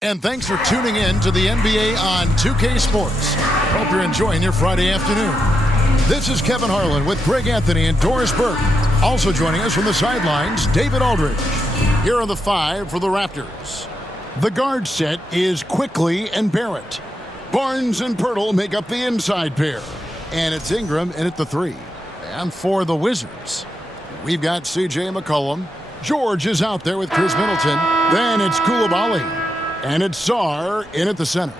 And thanks for tuning in to the NBA on 2K Sports. Hope you're enjoying your Friday afternoon. This is Kevin Harlan with Greg Anthony and Doris Burke. Also joining us from the sidelines, David Aldridge. Here are the five for the Raptors. The guard set is Quickley and Barrett. Barnes and Pöltl make up the inside pair. And it's Ingram in at the three. And for the Wizards, we've got C.J. McCollum. George is out there with Chris Middleton. Then it's Coulibaly. And it's Sarr in at the center.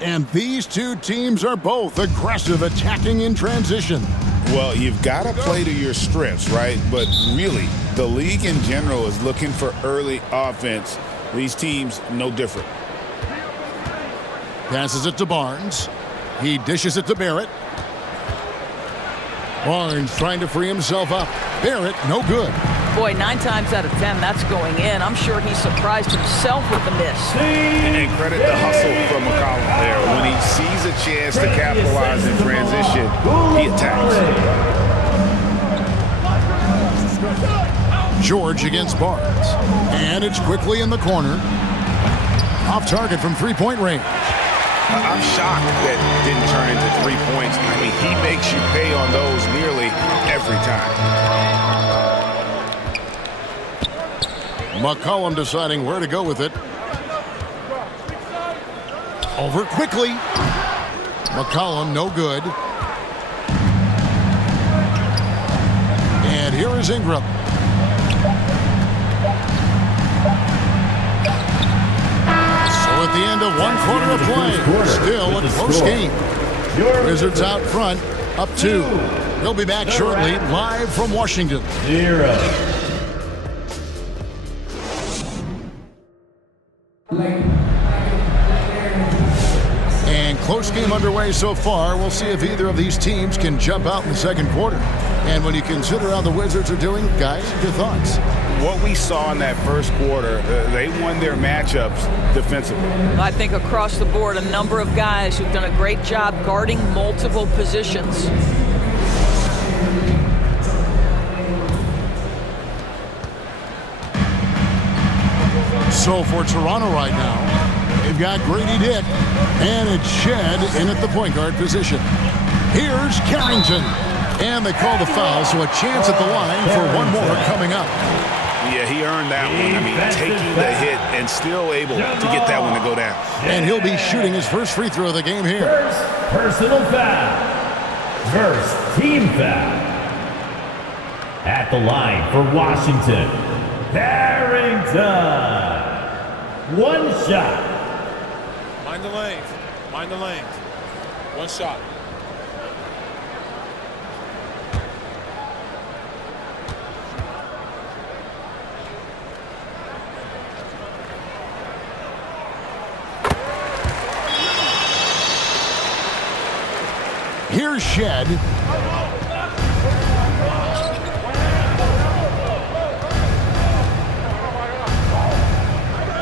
And these two teams are both aggressive, attacking in transition. Well, you've got to play to your strengths, right? But really, the league in general is looking for early offense. These teams, no different. Passes it to Barnes. He dishes it to Barrett. Barnes trying to free himself up. Barrett, no good. Boy, 9 times out of 10, that's going in. I'm sure he surprised himself with the miss. And credit the hustle from McCollum there. When he sees a chance to capitalize in transition, he attacks. George against Barnes. And it's quickly in the corner. Off target from three-point range. I'm shocked that didn't turn into 3 points. I mean, he makes you pay on those nearly every time. McCollum deciding where to go with it. Over quickly. McCollum, no good. And here is Ingram. So at the end of 1 quarter of play, still a close game. Wizards out front, up 2. They'll be back shortly, live from Washington. 0. And close game underway so far. We'll see if either of these teams can jump out in the second quarter. And when you consider how the Wizards are doing, guys, your thoughts? What we saw in that first quarter, they won their matchups defensively. I think across the board, a number of guys who've done a great job guarding multiple positions. So for Toronto right now, they've got Grady Dick, and it's Shed in at the point guard position. Here's Carrington, and they call the foul, so a chance at the line for one more coming up. Yeah, he earned that one. I mean, taking the hit and still able to get that one to go down. And he'll be shooting his first free throw of the game here. First personal foul. First team foul. At the line for Washington, Carrington. One shot. Mind the lanes. Mind the lanes. One shot. Here's Shed.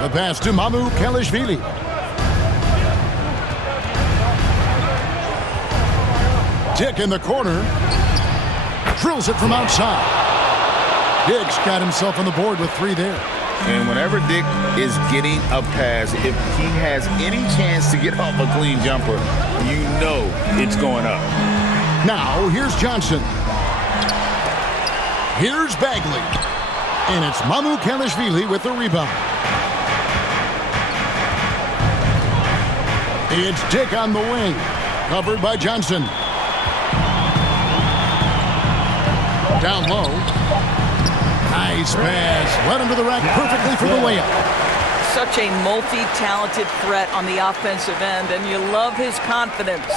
The pass to Mamu Kelishvili. Dick in the corner. Drills it from outside. Dick's got himself on the board with 3 there. And whenever Dick is getting a pass, if he has any chance to get off a clean jumper, you know it's going up. Now, here's Johnson. Here's Bagley. And it's Mamu Kelishvili with the rebound. It's Dick on the wing. Covered by Johnson. Down low. Nice pass. Led him to the rack perfectly for the layup. Such a multi-talented threat on the offensive end, and you love his confidence.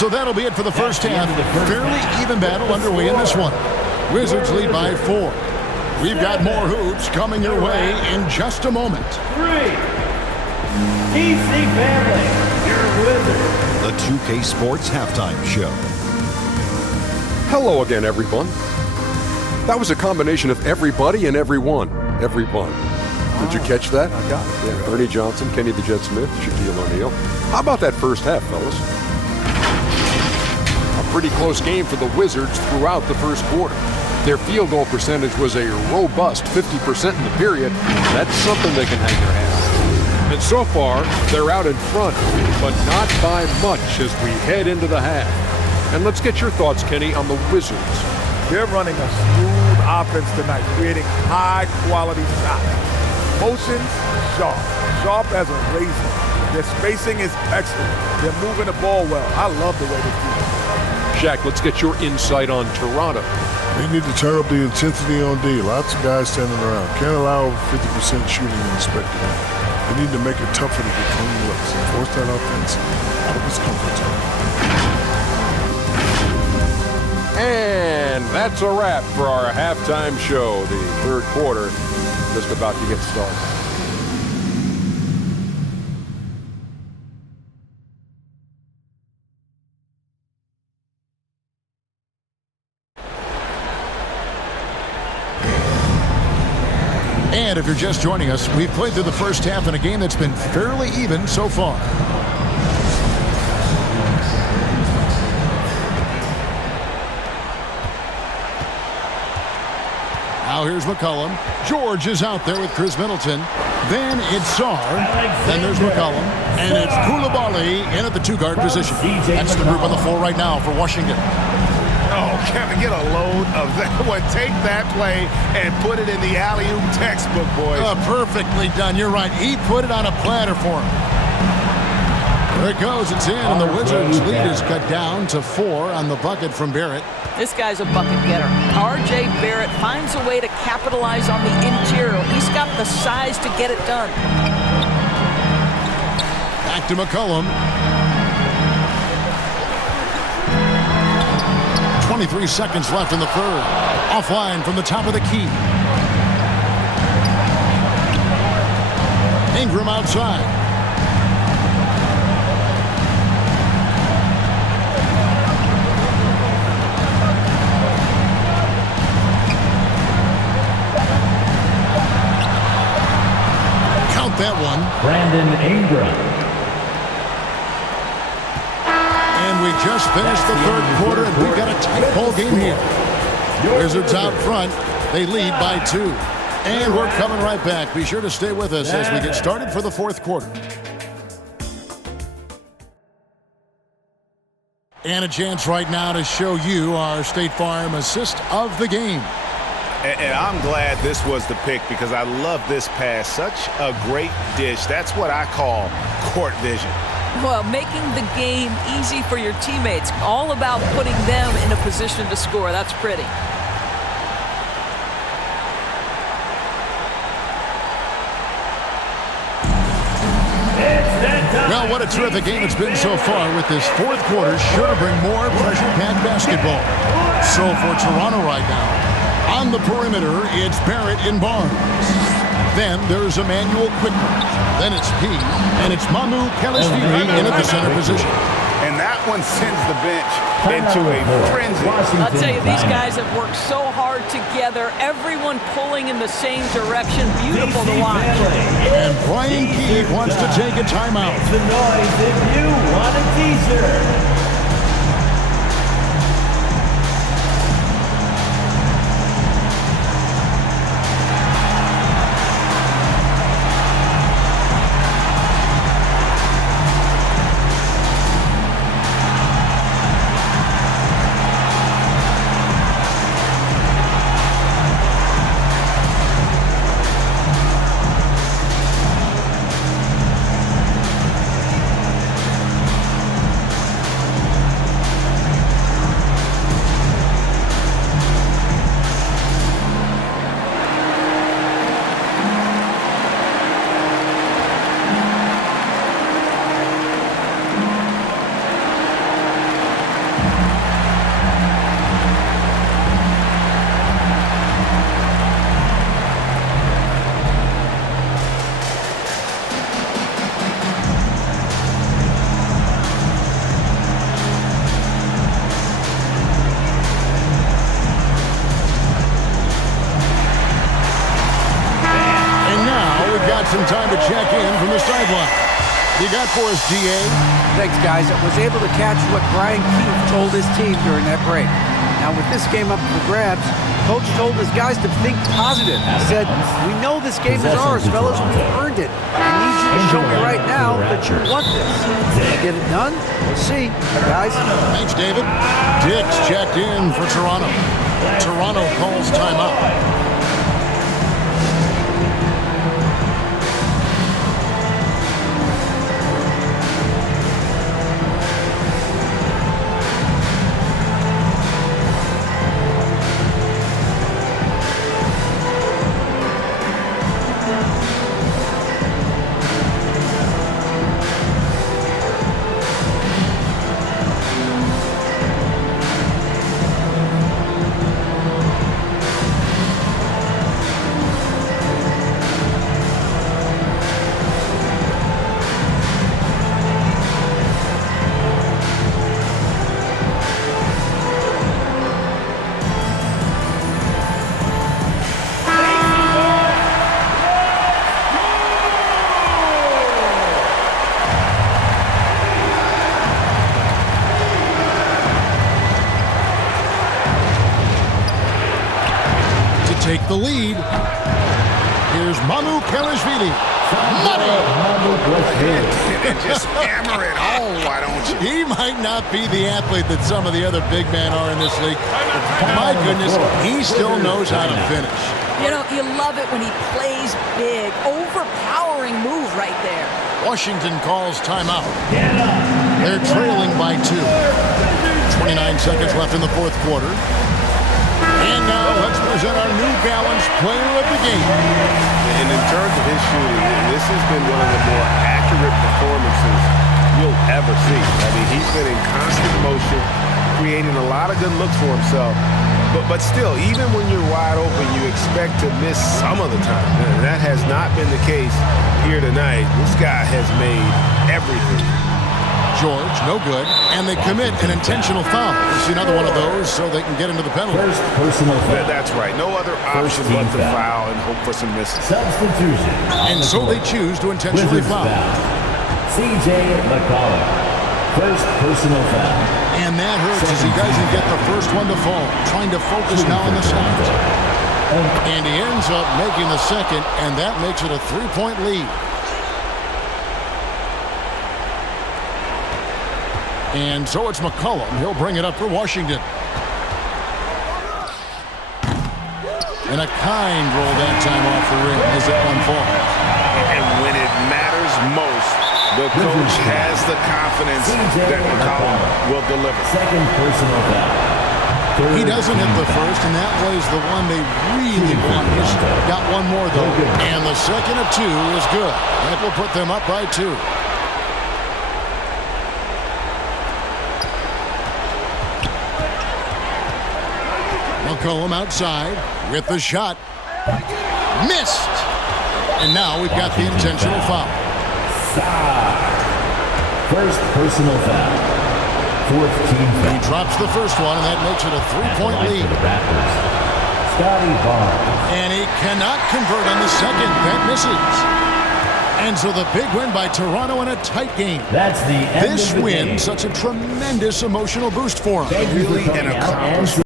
So that'll be it for the first half. Fairly even battle underway in this one. Wizards lead by 4. We've got more hoops coming your way in just a moment. 3. DC Family, your Wizards. The 2K Sports Halftime Show. Hello again, everyone. That was a combination of everybody and everyone. Everyone. Did you catch that? I got it. Yeah, Ernie Johnson, Kenny the Jet Smith, Shaquille O'Neal. How about that first half, fellas? A pretty close game for the Wizards throughout the first quarter. Their field goal percentage was a robust 50% in the period. That's something they can hang their hat on. And so far, they're out in front, but not by much as we head into the half. And let's get your thoughts, Kenny, on the Wizards. They're running a smooth offense tonight, creating high-quality shots. Motions, sharp as a razor. Their spacing is excellent. They're moving the ball well. I love the way they do it. Shaq, let's get your insight on Toronto. They need to turn up the intensity on D. Lots of guys standing around. Can't allow 50% shooting in the spectacle. They need to make it tougher to get clean looks and force that offense out of its comfort zone. And that's a wrap for our halftime show. The third quarter just about to get started. And if you're just joining us, we've played through the first half in a game that's been fairly even so far. Now here's McCollum. George is out there with Chris Middleton. Then it's Sarr. Then there's McCollum. And it's Coulibaly in at the two-guard position. That's the group on the floor right now for Washington. Oh, Kevin, get a load of that one. Take that play and put it in the alley-oop textbook, boys. Perfectly done. You're right. He put it on a platter for him. There it goes. It's in, and the Wizards' lead is cut down to 4 on the bucket from Barrett. This guy's a bucket getter. RJ Barrett finds a way to capitalize on the interior. He's got the size to get it done. Back to McCollum. 23 seconds left in the third. Offline from the top of the key. Ingram outside. Count that one. Brandon Ingram. And we just finished the third quarter, and we've got a tight ball game here. Wizards out front. They lead by 2. And we're coming right back. Be sure to stay with us as we get started for the fourth quarter. And a chance right now to show you our State Farm assist of the game. And I'm glad this was the pick because I love this pass. Such a great dish. That's what I call court vision. Well, making the game easy for your teammates. All about putting them in a position to score. That's pretty. Well, what a terrific game it's been so far, with this fourth quarter sure to bring more pressure-packed basketball. So for Toronto right now, on the perimeter, it's Barrett and Barnes. Then there's Emmanuel Quickly. Then it's P. And it's Mamu Kelishvili in at the center position. And that one sends the bench into a frenzy. I'll tell you, these guys have worked so hard together. Everyone pulling in the same direction. Beautiful to watch. And Brian Keith wants to take a timeout. Make some noise if you want a t-shirt. Some time to check in from the sideline. you got for us, GA? Thanks, guys. I was able to catch what Brian Keefe told his team during that break. Now, with this game up for grabs, Coach told his guys to think positive. He said, we know this game is ours, fellas. We've earned it. I need you to show me right now that you want this. Can you get it done? We'll see, guys. Thanks, David. Dick's checked in for Toronto. Toronto calls timeout. Take the lead. Here's Mamu Karashvili. Money! And just hammer it home, why don't you? He might not be the athlete that some of the other big men are in this league. My goodness, he still knows how to finish. You know, you love it when he plays big. Overpowering move right there. Washington calls timeout. They're trailing by 2. 29 seconds left in the fourth quarter. And now let's present our New Balance player of the game. And in terms of his shooting, this has been one of the more accurate performances you'll ever see. I mean, he's been in constant motion, creating a lot of good looks for himself. But still, even when you're wide open, you expect to miss some of the time. And that has not been the case here tonight. This guy has made everything. George, no good, and they commit an intentional foul. We'll see another one of those so they can get into the penalty. First personal foul. That's right. No other option but to foul and hope for some misses. Substitution. And so they choose to intentionally foul. CJ McCollum. First personal foul. And that hurts as he doesn't get the first one to fall. Trying to focus now on the second. And he ends up making the second, and that makes it a 3-point lead. And so it's McCollum. He'll bring it up for Washington. And a kind roll that time off the rim as that one falls. And when it matters most, the coach has the confidence that McCollum will deliver. Second personal foul. He doesn't hit the first, and that was the one they really want. He's got one more, though. And the second of 2 is good. That will put them up by 2. McCollum outside with the shot. Missed. And now we've got the intentional foul. First personal foul. Fourth team foul. He drops the first one, and that makes it a 3-point lead. Raptors. Scottie Barnes. And he cannot convert on the second. That misses. And so the big win by Toronto in a tight game. That's the end This of the win, game. such a tremendous emotional boost for him. Thank you for Really an coming out and accomplishment.